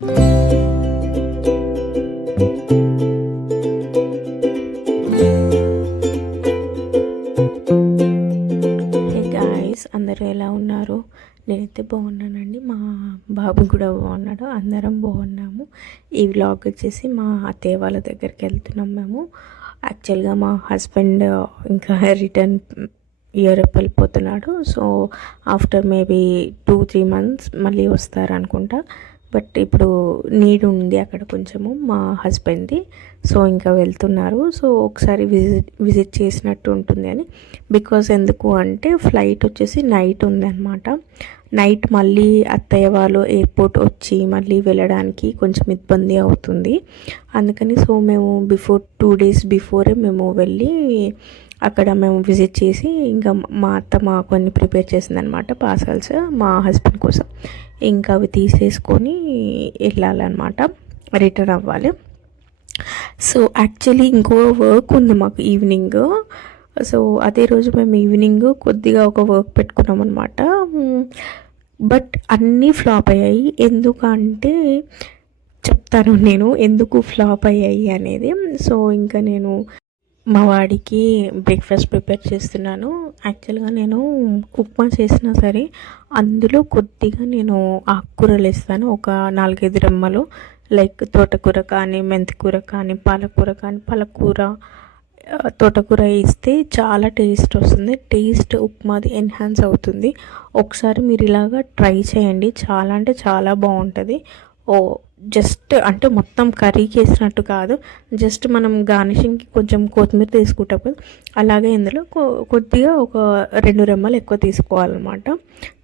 Hey guys, అందరూ ఎలా ఉన్నారు? నేనైతే బాగున్నానండి. మా బాబు కూడా బాగున్నాడు. అందరం బాగున్నాము. ఈ వ్లాగ్ వచ్చేసి మా అత్తయ్య వాళ్ళ దగ్గరికి వెళ్తున్నాం మేము. యాక్చువల్గా మా హస్బెండ్ ఇంకా రిటర్న్ యూరప్ వెళ్ళిపోతున్నాడు. సో ఆఫ్టర్ మేబీ 2-3 months మళ్ళీ వస్తారనుకుంటా. బట్ ఇప్పుడు నీడ్ ఉంది అక్కడ కొంచెము మా హస్బెండ్ది. సో ఇంకా వెళ్తున్నారు. సో ఒకసారి విజిట్ చేసినట్టు ఉంటుంది అని. బికాజ్ ఎందుకు అంటే ఫ్లైట్ వచ్చేసి నైట్ ఉంది అనమాట. నైట్ మళ్ళీ అత్తయ్య వాళ్ళు ఎయిర్పోర్ట్ వచ్చి మళ్ళీ వెళ్ళడానికి కొంచెం ఇబ్బంది అవుతుంది. అందుకని సో మేము 2 days బిఫోరే మేము వెళ్ళి అక్కడ మేము విజిట్ చేసి ఇంకా మా అత్త మా కొన్ని ప్రిపేర్ చేసిందనమాట పార్సల్స్ మా హస్బెండ్ కోసం. ఇంకా అవి తీసేసుకొని వెళ్ళాలన్నమాట, రిటర్న్ అవ్వాలి. సో యాక్చువల్లీ ఇంకో వర్క్ ఉంది మాకు ఈవినింగ్. సో అదే రోజు మేము ఈవినింగ్ కొద్దిగా ఒక వర్క్ పెట్టుకున్నాం అనమాట. బట్ అన్నీ ఫ్లాప్ అయ్యాయి. ఎందుకంటే చెప్తాను నేను ఎందుకు ఫ్లాప్ అయ్యాయి అనేది. సో ఇంకా నేను మా వాడికి బ్రేక్ఫాస్ట్ ప్రిపేర్ చేస్తున్నాను. యాక్చువల్గా నేను ఉప్మా చేసినా సరే అందులో కొద్దిగా నేను ఆకుకూరలు వేస్తాను. ఒక 4-5 రెమ్మలు, లైక్ తోటకూర కానీ, మెంతికూర కానీ, పాలకూర తోటకూర వేస్తే చాలా టేస్ట్ వస్తుంది. టేస్ట్ ఉప్మాది ఎన్హాన్స్ అవుతుంది. ఒకసారి మీరు ఇలాగా ట్రై చేయండి. చాలా అంటే చాలా బాగుంటుంది. జస్ట్ అంటే మొత్తం కర్రీకి వేసినట్టు కాదు, జస్ట్ మనం గార్నిషింగ్కి కొంచెం కొత్తిమీర తీసుకుంటాం కదా, అలాగే ఇందులో కొద్దిగా ఒక 2 రెమ్మలు ఎక్కువ తీసుకోవాలన్నమాట.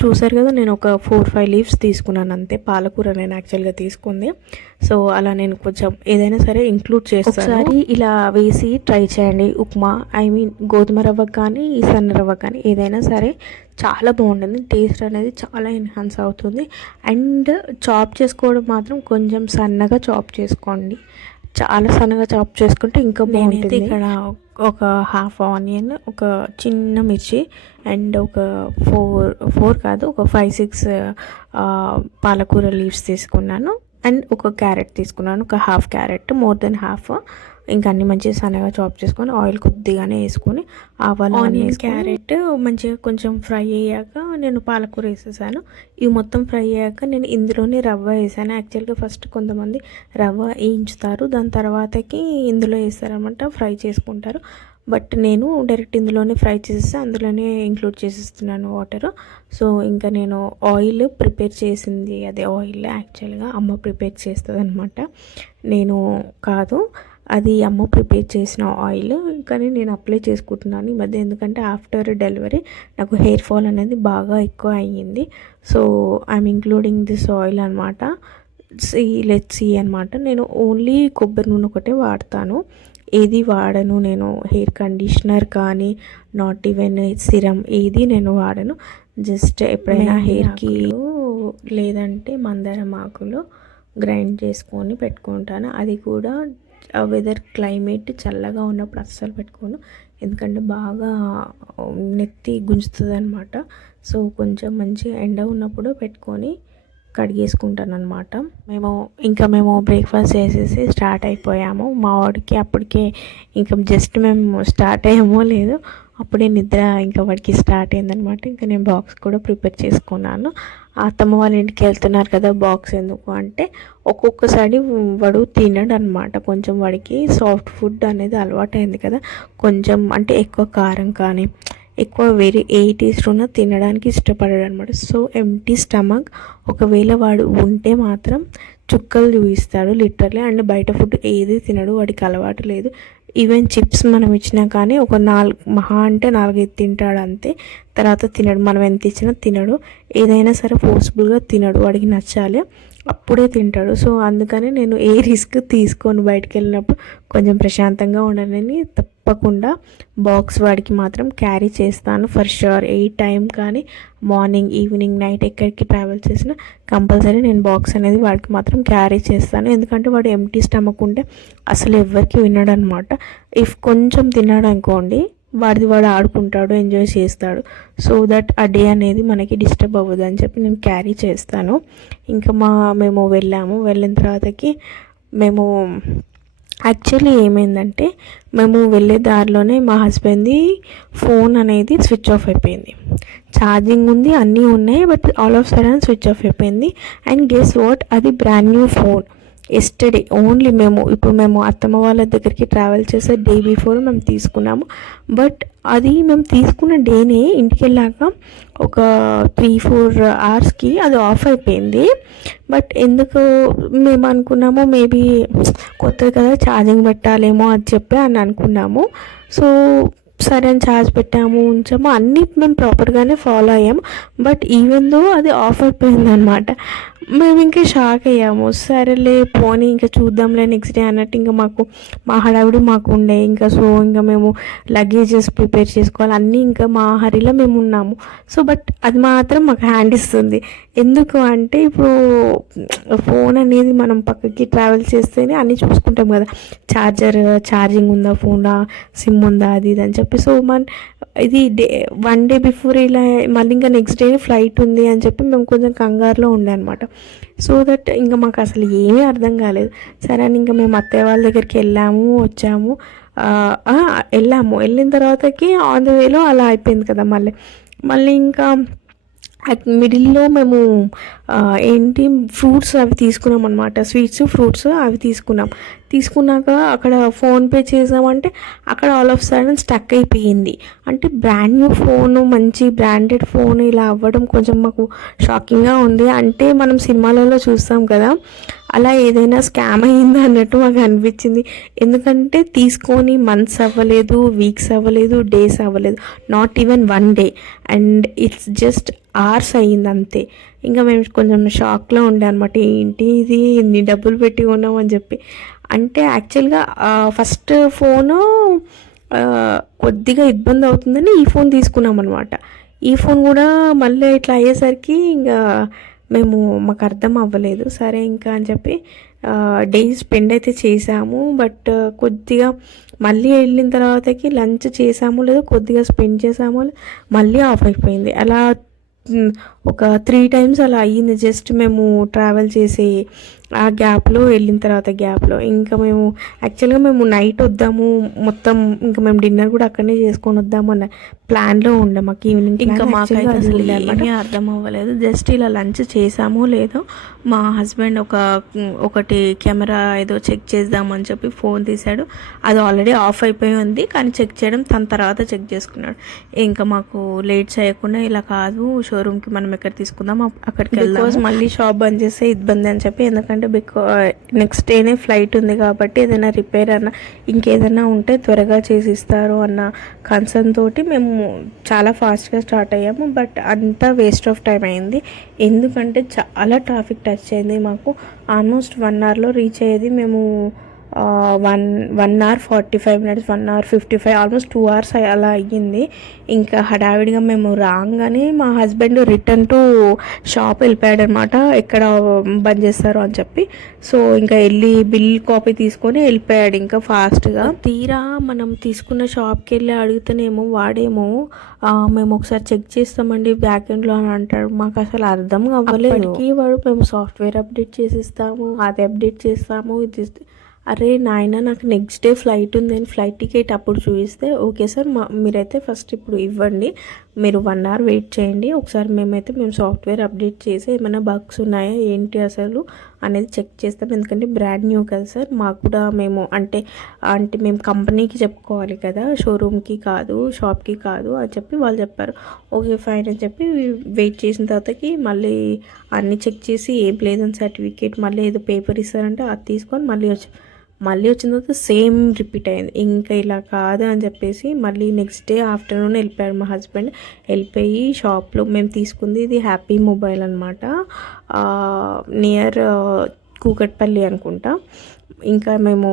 చూసారు కదా, నేను ఒక 4-5 leaves తీసుకున్నాను అంతే. పాలకూర నేను యాక్చువల్గా తీసుకుంది. సో అలా నేను కొంచెం ఏదైనా సరే ఇంక్లూడ్ చేస్తాను. ఒకసారి ఇలా వేసి ట్రై చేయండి. ఉప్మా గోధుమ రవ్వ కానీ సన్న రవ్వ కానీ ఏదైనా సరే చాలా బాగుంటుంది. టేస్ట్ అనేది చాలా ఎన్హాన్స్ అవుతుంది. అండ్ చాప్ చేసుకోవడం మాత్రం కొంచెం సన్నగా చాప్ చేసుకోండి. చాలా సన్నగా చాప్ చేసుకుంటే ఇంకా బాగుంటుంది. ఇక్కడ ఒక 1/2 onion, ఒక చిన్న మిర్చి అండ్ ఒక 4 కాదు ఒక 5-6 పాలకూర లీవ్స్ తీసుకున్నాను. అండ్ ఒక క్యారెట్ తీసుకున్నాను, ఒక 1/2 carrot, మోర్ దెన్ 1/2. ఇంకా అన్ని మంచిగా సన్నగా చాప్ చేసుకొని ఆయిల్ కొద్దిగానే వేసుకొని ఆవాలు, ఆనియన్, క్యారెట్ మంచిగా కొంచెం ఫ్రై అయ్యాక నేను పాలకూర వేసేసాను. ఇవి మొత్తం ఫ్రై అయ్యాక నేను ఇందులోనే రవ్వ వేసాను. యాక్చువల్గా ఫస్ట్ కొంతమంది రవ్వ వేయించుతారు, దాని తర్వాతకి ఇందులో వేస్తారనమాట, ఫ్రై చేసుకుంటారు. బట్ నేను డైరెక్ట్ ఇందులోనే ఫ్రై చేసేసి అందులోనే ఇంక్లూడ్ చేసేస్తున్నాను వాటర్. సో ఇంకా నేను ఆయిల్ ప్రిపేర్ చేసింది, అదే ఆయిల్ యాక్చువల్గా అమ్మ ప్రిపేర్ చేస్తుంది అనమాట, నేను కాదు. అది అమ్మ ప్రిపేర్ చేసిన ఆయిల్, కానీ నేను అప్లై చేసుకుంటున్నాను ఈ మధ్య. ఎందుకంటే ఆఫ్టర్ డెలివరీ నాకు హెయిర్ ఫాల్ అనేది బాగా ఎక్కువ అయ్యింది. So I'm including this oil అనమాట. లెట్స్ సీ అనమాట. నేను ఓన్లీ కొబ్బరి నూనె ఒకటే వాడతాను, ఏది వాడను నేను. హెయిర్ కండిషనర్ కానీ నాట్ ఈవెన్ సిరమ్ ఏది నేను వాడను. జస్ట్ ఎప్పుడైనా హెయిర్కి లేదంటే మందారం ఆకులు గ్రైండ్ చేసుకొని పెట్టుకుంటాను. అది కూడా వెదర్ క్లైమేట్ చల్లగా ఉన్నప్పుడు అస్సలు పెట్టుకోను, ఎందుకంటే బాగా నెత్తి గుంజుతుంది అనమాట. సో కొంచెం మంచిగా ఎండ ఉన్నప్పుడు పెట్టుకొని కడిగేసుకుంటాను అనమాట. మేము బ్రేక్ఫాస్ట్ చేసేసి స్టార్ట్ అయిపోయాము. మా వాడికి అప్పటికే ఇంకా జస్ట్ మేము స్టార్ట్ అయ్యామో లేదు అప్పుడే నిద్ర ఇంకా వాడికి స్టార్ట్ అయిందనమాట. ఇంకా నేను బాక్స్ కూడా ప్రిపేర్ చేసుకున్నాను. అత్తమ్మ వాళ్ళ ఇంటికి వెళ్తున్నారు కదా, బాక్స్ ఎందుకు అంటే ఒక్కొక్కసారి వాడు తినడు అనమాట. కొంచెం వాడికి సాఫ్ట్ ఫుడ్ అనేది అలవాటు అయింది కదా, కొంచెం అంటే ఎక్కువ కారం కానీ ఎక్కువ వేరే ఏ టేస్ట్ ఉన్నా తినడానికి ఇష్టపడాడు అనమాట. సో ఎంప్టీ స్టమక్ ఒకవేళ వాడు ఉంటే మాత్రం చుక్కలు చూపిస్తాడు లిటరలీ. అండ్ బయట ఫుడ్ ఏది తినడు, వాడికి అలవాటు లేదు. ఈవెన్ చిప్స్ మనం ఇచ్చినా కానీ ఒక 4 మహా అంటే 4-5 తింటాడు అంతే, తర్వాత తినడు. మనం ఎంత ఇచ్చినా తినడు. ఏదైనా సరే ఫోర్స్ఫుల్గా తినడు, వాడికి నచ్చాలి అప్పుడే తింటాడు. సో అందుకని నేను ఏ రిస్క్ తీసుకోను. బయటికి వెళ్ళినప్పుడు కొంచెం ప్రశాంతంగా ఉండనని తప్పకుండా బాక్స్ వాడికి మాత్రం క్యారీ చేస్తాను ఫర్ ష్యూర్. ఏ టైం కానీ మార్నింగ్, ఈవినింగ్, నైట్ ఎక్కడికి ట్రావెల్ చేసినా కంపల్సరీ నేను బాక్స్ అనేది వాడికి మాత్రం క్యారీ చేస్తాను. ఎందుకంటే వాడు ఎంప్టీ స్టమక్ ఉంటే అసలు ఎవరికి వినడు అనమాట. ఇఫ్ కొంచెం తిన్నాడు అనుకోండి వాడు ఆడుకుంటాడు, ఎంజాయ్ చేస్తాడు. సో దట్ ఆ డే అనేది మనకి డిస్టర్బ్ అవ్వదు అని చెప్పి నేను క్యారీ చేస్తాను. ఇంకా మేము వెళ్ళిన తర్వాతకి మేము యాక్చువల్లీ ఏమైందంటే మేము వెళ్ళే దారిలోనే మా హస్బెండ్ది ఫోన్ అనేది స్విచ్ ఆఫ్ అయిపోయింది. ఛార్జింగ్ ఉంది, అన్నీ ఉన్నాయి, but all of sudden switch off అయిపోయింది. అండ్ గెస్ వాట్, అది brand new phone. Yesterday only మేము అత్తమ్మ వాళ్ళ దగ్గరికి ట్రావెల్ చేసే డే బిఫోర్ మేము తీసుకున్నాము. బట్ అది మేము తీసుకున్న డేనే ఇంటికి వెళ్ళాక ఒక 3-4 అవర్స్కి అది ఆఫ్ అయిపోయింది. బట్ ఎందుకు మేము అనుకున్నాము మేబీ కొత్తది కదా ఛార్జింగ్ పెట్టాలేమో అని చెప్పి అని అనుకున్నాము. సో సరే అని ఛార్జ్ పెట్టాము, ఉంచాము, అన్నీ మేము ప్రాపర్గానే ఫాలో అయ్యాము. బట్ ఈవెన్ దో అది ఆఫ్ అయిపోయింది అనమాట. మేము ఇంకా షాక్ అయ్యాము. సరేలే పోనీ ఇంకా చూద్దాంలే నెక్స్ట్ డే అన్నట్టు ఇంకా మా హడావిడి మాకు ఉండే. ఇంకా సో ఇంకా మేము లగేజెస్ ప్రిపేర్ చేసుకోవాలి, అన్నీ ఇంకా మా హరిలో మేము ఉన్నాము. సో బట్ అది మాత్రం మాకు హ్యాండ్ ఇస్తుంది. ఎందుకు అంటే ఇప్పుడు ఫోన్ అనేది మనం పక్కకి ట్రావెల్ చేస్తేనే అన్నీ చూసుకుంటాం కదా, ఛార్జింగ్ ఉందా, ఫోన్లో సిమ్ ఉందా, అది ఇది అని చెప్పి. సో ఇది వన్ డే బిఫోర్ ఇలా మళ్ళీ ఇంకా నెక్స్ట్ డే ఫ్లైట్ ఉంది అని చెప్పి మేము కొంచెం కంగారులో ఉండే అనమాట. సో దట్ ఇంకా మాకు అసలు ఏమీ అర్థం కాలేదు. సరే అని ఇంకా మేము అత్తయ్య వాళ్ళ దగ్గరికి వచ్చాము. వెళ్ళిన తర్వాతకి ఆన్ ద వేలో అలా అయిపోయింది కదా. మళ్ళీ ఇంకా మిడిల్లో మేము ఫ్రూట్స్ అవి తీసుకున్నాం అనమాట. స్వీట్స్, ఫ్రూట్స్ అవి తీసుకున్నాక అక్కడ ఫోన్పే చేసామంటే అక్కడ ఆల్ ఆఫ్ సడన్ స్టక్ అయిపోయింది. అంటే బ్రాండ్ న్యూ ఫోను, మంచి బ్రాండెడ్ ఫోన్ ఇలా అవ్వడం కొంచెం మాకు షాకింగ్గా ఉంది. అంటే మనం సినిమాలలో చూస్తాం కదా, అలా ఏదైనా స్కామ్ అయ్యిందా అన్నట్టు మాకు అనిపించింది. ఎందుకంటే తీసుకొని మంత్స్ అవ్వలేదు, వీక్స్ అవ్వలేదు, డేస్ అవ్వలేదు, not even 1 day, and it's just hours అయ్యింది అంతే. ఇంకా మేము కొంచెం షాక్లో ఉండే అనమాట. ఏంటి ఇది, ఇన్ని డబ్బులు పెట్టి ఉన్నాం అని చెప్పి. అంటే యాక్చువల్గా ఫస్ట్ ఫోను కొద్దిగా ఇబ్బంది అవుతుందని ఈ ఫోన్ తీసుకున్నాం అనమాట. ఈ ఫోన్ కూడా మళ్ళీ ఇట్లా అయ్యేసరికి ఇంకా మాకు అర్థం అవ్వలేదు. సరే ఇంకా అని చెప్పి డేస్ స్పెండ్ అయితే చేసాము. బట్ కొద్దిగా మళ్ళీ వెళ్ళిన తర్వాతకి లంచ్ చేసాము లేదో కొద్దిగా స్పెండ్ చేసాము, మళ్ళీ ఆఫ్ అయిపోయింది. అలా ఒక 3 times అలా అయ్యింది. జస్ట్ మేము ట్రావెల్ చేసి ఆ వెళ్ళిన తర్వాత గ్యాప్లో ఇంకా యాక్చువల్గా మేము నైట్ వద్దాము, మొత్తం ఇంకా మేము డిన్నర్ కూడా అక్కడనే చేసుకొని వద్దాము అన్న ప్లాన్లో ఉండే. మాకు ఈవినింగ్ ఇంకా మాకైతే అసలు ఏమీ అర్థం అవ్వలేదు. జస్ట్ ఇలా లంచ్ చేసామో లేదో మా హస్బెండ్ ఒకటి కెమెరా ఏదో చెక్ చేద్దామని చెప్పి ఫోన్ తీశాడు. అది ఆల్రెడీ ఆఫ్ అయిపోయి ఉంది, కానీ చెక్ చేయడం తన తర్వాత చెక్ చేసుకున్నాడు. ఇంకా మాకు లేట్ చేయకుండా ఇలా కాదు, షోరూమ్కి మనం ఎక్కడ తీసుకుందాం అక్కడికి వెళ్దాం, మళ్ళీ షాప్ బంద్ చేస్తే ఇబ్బంది అని చెప్పి. ఎందుకంటే నెక్స్ట్ డేనే ఫ్లైట్ ఉంది కాబట్టి ఏదైనా రిపేర్ అన్న ఇంకేదైనా ఉంటే త్వరగా చేసిస్తారు అన్న కన్సర్న్ తోటి మేము చాలా ఫాస్ట్గా స్టార్ట్ అయ్యాము. బట్ అంతా వేస్ట్ ఆఫ్ టైం అయింది. ఎందుకంటే చాలా ట్రాఫిక్ టచ్ అయింది. మాకు ఆల్మోస్ట్ 1 hourలో రీచ్ అయ్యేది. మేము 1 hour 45 minutes, 1 hour 55, almost 2 hours అలా అయ్యింది. ఇంకా హడావిడిగా మేము రాగానే మా హస్బెండ్ రిటర్న్ టు షాప్ వెళ్ళిపోయాడు అనమాట, ఎక్కడ బంద్ చేస్తారు అని చెప్పి. సో ఇంకా వెళ్ళి బిల్ కాపీ తీసుకొని వెళ్ళిపోయాడు ఇంకా ఫాస్ట్గా. తీరా మనం తీసుకున్న షాప్కి వెళ్ళి అడిగితేనేమో వాడేమో మేము ఒకసారి చెక్ చేస్తామండి బ్యాక్ ఎండ్లో అని అంటాడు. మాకు అసలు అర్థం అవ్వలేదు. మేము సాఫ్ట్వేర్ అప్డేట్ చేసిస్తాము, అది అప్డేట్ చేస్తాము, ఇది. అరే నాయన, నాకు నెక్స్ట్ డే ఫ్లైట్ ఉందని ఫ్లైట్ టికెట్ అప్పుడు చూపిస్తే ఓకే సార్ మీరైతే ఫస్ట్ ఇప్పుడు ఇవ్వండి, మీరు 1 hour వెయిట్ చేయండి, ఒకసారి మేము సాఫ్ట్వేర్ అప్డేట్ చేసి ఏమైనా బగ్స్ ఉన్నాయా ఏంటి అసలు అనేది చెక్ చేస్తాం. ఎందుకంటే బ్రాండ్ న్యూ కదా సార్, మాకు కూడా అంటే మేము కంపెనీకి చెప్పుకోవాలి కదా, షోరూమ్కి కాదు, షాప్కి కాదు అని చెప్పి వాళ్ళు చెప్పారు. ఓకే ఫైన్ అని చెప్పి వెయిట్ చేసిన తర్వాతకి మళ్ళీ అన్నీ చెక్ చేసి ఏం లేదని సర్టిఫికేట్ మళ్ళీ ఏదో పేపర్ ఇస్తారంటే అది తీసుకొని మళ్ళీ వచ్చిన తర్వాత సేమ్ రిపీట్ అయింది. ఇంకా ఇలా కాదు అని చెప్పేసి మళ్ళీ నెక్స్ట్ డే ఆఫ్టర్నూన్ వెళ్ళిపోయాడు మా హస్బెండ్. వెళ్ళిపోయి షాప్లో మేము తీసుకుంది ఇది హ్యాపీ మొబైల్ అనమాట, నియర్ కూకట్పల్లి అనుకుంటా. ఇంకా మేము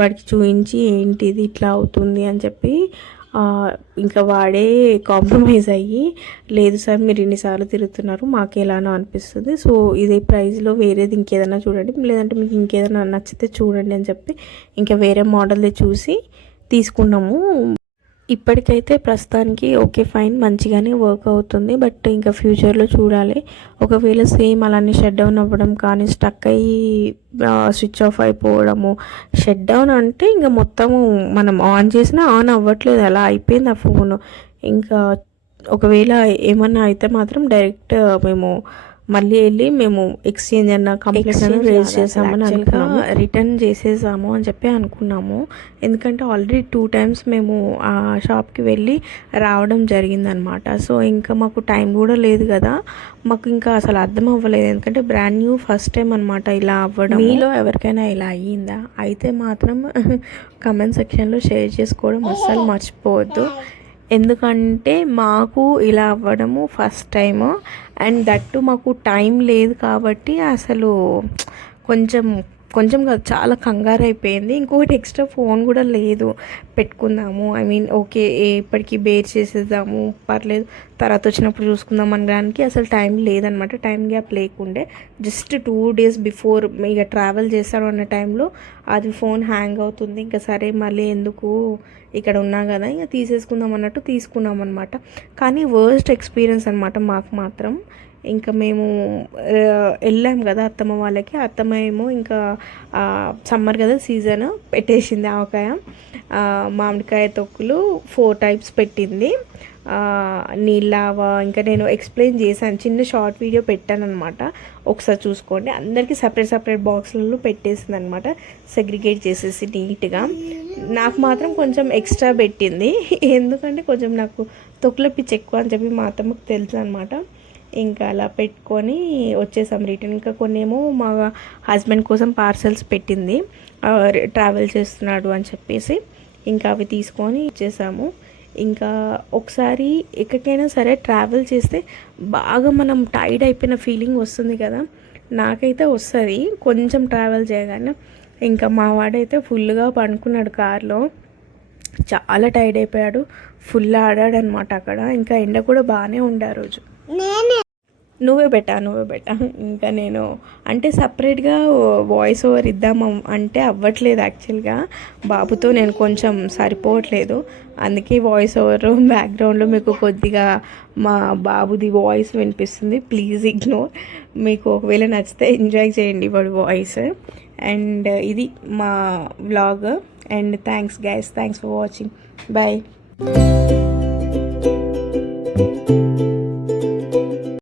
వాడికి చూపించి ఏంటిది ఇట్లా అవుతుంది అని చెప్పి ఇంకా వాడే కాంప్రమైజ్ అయ్యి, లేదు సార్ మీరు ఇన్నిసార్లు తిరుగుతున్నారు, మాకు ఎలానో అనిపిస్తుంది, సో ఇదే ప్రైస్లో వేరేది ఇంకేదైనా చూడండి, లేదంటే మీకు ఇంకేదైనా నచ్చితే చూడండి అని చెప్పి ఇంకా వేరే మోడల్ది చూసి తీసుకున్నాము. ఇప్పటికైతే ప్రస్తుతానికి ఓకే ఫైన్, మంచిగానే వర్క్ అవుతుంది. బట్ ఇంకా ఫ్యూచర్లో చూడాలి. ఒకవేళ సేమ్ అలానే షట్ డౌన్ అవ్వడం కానీ, స్టక్ అయ్యి స్విచ్ ఆఫ్ అయిపోవడము. షట్ డౌన్ అంటే ఇంకా మొత్తము మనం ఆన్ చేసినా ఆన్ అవ్వట్లేదు, అలా అయిపోయింది ఆ ఫోను. ఇంకా ఒకవేళ ఏమన్నా అయితే మాత్రం డైరెక్ట్ మేము మళ్ళీ వెళ్ళి మేము ఎక్స్చేంజ్ అన్న కంప్లైంట్ అన్న రేజ్ చేసామని అనుకున్నాము, రిటర్న్ చేసేసాము అని చెప్పి అనుకున్నాము. ఎందుకంటే ఆల్రెడీ 2 times మేము ఆ షాప్కి వెళ్ళి రావడం జరిగిందనమాట. సో ఇంకా మాకు టైం కూడా లేదు కదా, మాకు ఇంకా అసలు అర్థం అవ్వలేదు. ఎందుకంటే బ్రాండ్ న్యూ ఫస్ట్ టైం అనమాట ఇలా అవ్వడం. మీలో ఎవరికైనా ఇలా అయ్యిందా? అయితే మాత్రం కమెంట్ సెక్షన్లో షేర్ చేసుకోవడం అస్సలు మర్చిపోవద్దు. ఎందుకంటే మాకు ఇలా అవ్వడము ఫస్ట్ టైము, అండ్ దట్టు మాకు టైం లేదు కాబట్టి అసలు కొంచెం కొంచెం కాదు, చాలా కంగారు అయిపోయింది. ఇంకొకటి ఎక్స్ట్రా ఫోన్ కూడా లేదు పెట్టుకుందాము, ఐ మీన్ ఓకే ఇప్పటికీ బేర్ చేసేద్దాము, పర్లేదు తర్వాత వచ్చినప్పుడు చూసుకుందాం అనడానికి అసలు టైం లేదనమాట. టైం గ్యాప్ లేకుండే జస్ట్ 2 days బిఫోర్ ఇక ట్రావెల్ చేస్తాడు అన్న టైంలో అది ఫోన్ హ్యాంగ్ అవుతుంది. ఇంకా సరే మళ్ళీ ఎందుకు ఇక్కడ ఉన్నా కదా ఇక తీసేసుకుందాం అన్నట్టు తీసుకున్నాం అనమాట. కానీ వర్స్ట్ ఎక్స్పీరియన్స్ అనమాట మాకు మాత్రం. ఇంకా మేము వెళ్ళాం కదా అత్తమ్మ వాళ్ళకి, అత్తమ్మ ఏమో ఇంకా సమ్మర్ కదా సీజన్ పెట్టేసింది ఆవకాయ, మామిడికాయ తొక్కులు 4 types పెట్టింది, నీళ్ళావ. ఇంకా నేను ఎక్స్ప్లెయిన్ చేశాను, చిన్న షార్ట్ వీడియో పెట్టాను అనమాట, ఒకసారి చూసుకోండి. అందరికీ సపరేట్ బాక్స్లలో పెట్టేసింది అనమాట, సెగ్రిగేట్ చేసేసి నీట్గా. నాకు మాత్రం కొంచెం ఎక్స్ట్రా పెట్టింది, ఎందుకంటే కొంచెం నాకు తొక్కుల పిచ్చి ఎక్కువ అని చెప్పి మా అత్తమ్మకు తెలుసు అనమాట. ఇంకా అలా పెట్టుకొని వచ్చేసాం రిటర్న్. ఇంకా కొన్ని ఏమో మా హస్బెండ్ కోసం పార్సల్స్ పెట్టింది, ట్రావెల్ చేస్తున్నాడు అని చెప్పేసి ఇంకా అవి తీసుకొని ఇచ్చేసాము. ఇంకా ఒకసారి ఎక్కడికైనా సరే ట్రావెల్ చేస్తే బాగా మనం టైర్డ్ అయిపోయిన ఫీలింగ్ వస్తుంది కదా, నాకైతే వస్తుంది కొంచెం ట్రావెల్ చేయగానే. ఇంకా మా వాడైతే ఫుల్గా పండుకున్నాడు కార్లో, చాలా టైర్డ్ అయిపోయాడు, ఫుల్ ఆడాడు అనమాట అక్కడ. ఇంకా ఎండ కూడా బాగానే ఉండే ఆ రోజు. నువ్వే పెట్టా. ఇంకా నేను అంటే సపరేట్గా వాయిస్ ఓవర్ ఇద్దాము అంటే అవ్వట్లేదు యాక్చువల్గా, బాబుతో నేను కొంచెం సరిపోవట్లేదు. అందుకే వాయిస్ ఓవర్ బ్యాక్గ్రౌండ్లో మీకు కొద్దిగా మా బాబుది వాయిస్ వినిపిస్తుంది, ప్లీజ్ ఇగ్నోర్. మీకు ఒకవేళ నచ్చితే ఎంజాయ్ చేయండి వాడి వాయిస్. అండ్ ఇది మా vlog. And thanks guys, thanks for watching, bye.